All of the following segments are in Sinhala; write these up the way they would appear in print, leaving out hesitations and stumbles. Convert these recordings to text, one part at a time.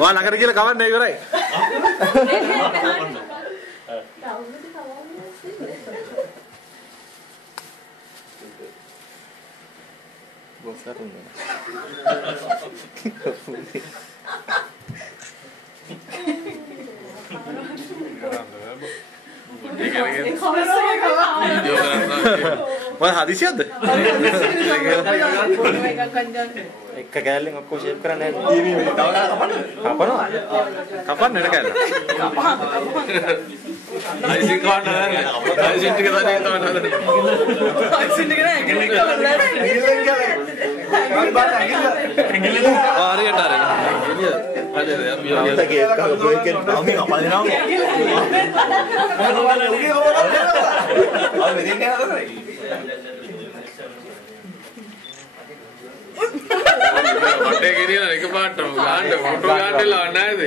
Wah, ළඟට කියලා කවන්නේ ඉවරයි. Wah, hadisiyadda? Ekka kෑල්ලෙන් ඔක්කොම ෂේප් කරන්න හැදුවා. කපනවා. කපන්න නේද කෑල්ල? අයිසින් කවන්න නෑ. අයිසින් ටික තමයි කවන්න හදන්නේ. අයිසින් ටික නෑ. ඇඟිල්ලෙන් හරියට හරි. අතගේ එක්ක ගොයිකෙන් අපි අපදිනවා. ආ මෙදින් යනවා. ඔටේ ගෙනියන එක පාටම ගාන්න ෆොටෝ ගන්නලා නැහැද?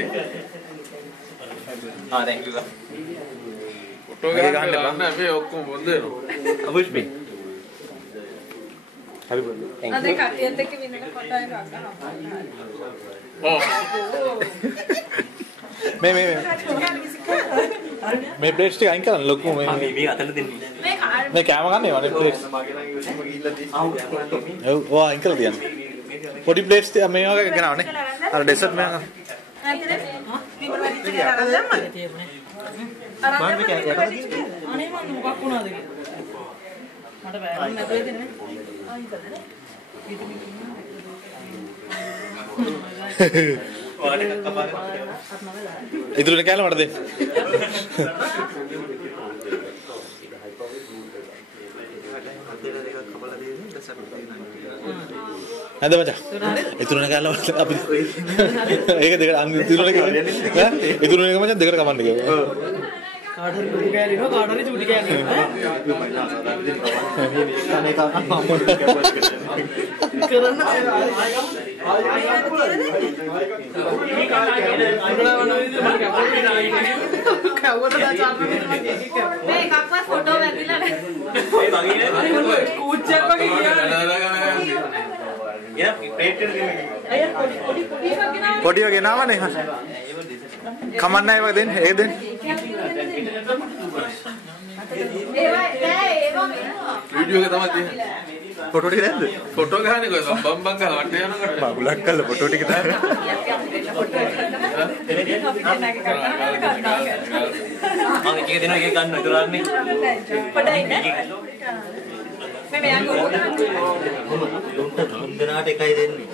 ආ දැන් කිව්වා. ෆොටෝ ගන්නලා නැහැ අපි ඔක්කොම බොන්ද වෙනවා. අපුෂ්පි. හරි බොන්ද. අද කටියත් එක්ක විඳින ෆොටෝ එකක් ගන්නවා. ඔව්. මේ ප්ලේට්ස් ටික අයින් කරන්න ලොකු මේ අතට දෙන්න. මේ කෑම ගන්න ඒවා නේ ප්ලේට්ස්. ඔව් ඔය අයින් කරලා තියන්න. පොඩි ප්ලේට්ස් ටික මේ වගේ ගෙනාවනේ. අර ඩෙසර්ට් මේ. අනේ මම මොකක් වුණාද මට බෑ නැතුව දෙන්නේ. අයින් කරලා. ඉතුරුනේ කෑල්ල මට දෙන්න. නැද මචං. ඉතුරුනේ කෑල්ල අපි ඒක දෙකට අන් ඉතුරුනේ කෑල්ල. ඉතුරුනේ මචං දෙකට කපන්න කිව්වා. කාට හරි චූටි කෑල්ල ඉනවා කාට හරි චූටි කෑල්ල ඉනවා. කරන්න මේ එකක්වත් ෆොටෝ වැදිලා නැහැ. ඒ වගේ කූච්චක් වගේ පොඩිව ගෙනාවනේ. කමන්නයි වගේ දෙන්න. ඒක දෙන්න. ඒවා වෙනවා. වීඩියෝ එක තමයි තියෙන්නේ. ෆොටෝ ටික නැද්ද? ෆොටෝ ගහන්නේ කොහෙද? බම්බම් ගහ වටේ යනකොට. බබුලක් කළා ෆොටෝ ටික තමයි. මම එක දෙනවා එක ගන්න ඉතුරුන්නේ. පොඩයි නේ. මේ මෙයන් කොහොමද? දුන්නාට එකයි දෙන්නේ.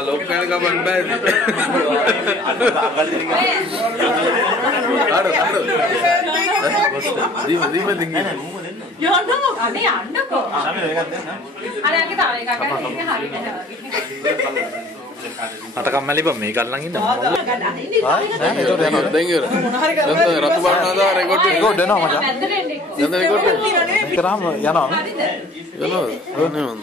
लोकल का बन बैठ दीमा दीमा दिंगी අනේ යන්නකෝ අර යකේ තාම එකක් ගන්න ඒක හරියට අත කම්මැලි බම් මේක අල්ලන් ඉන්න දැන් ඉවර රතු බාන ආදාර රෙකෝඩ් එනවා මචං මැද්දට එන්නේ කරාම යනවා යනවා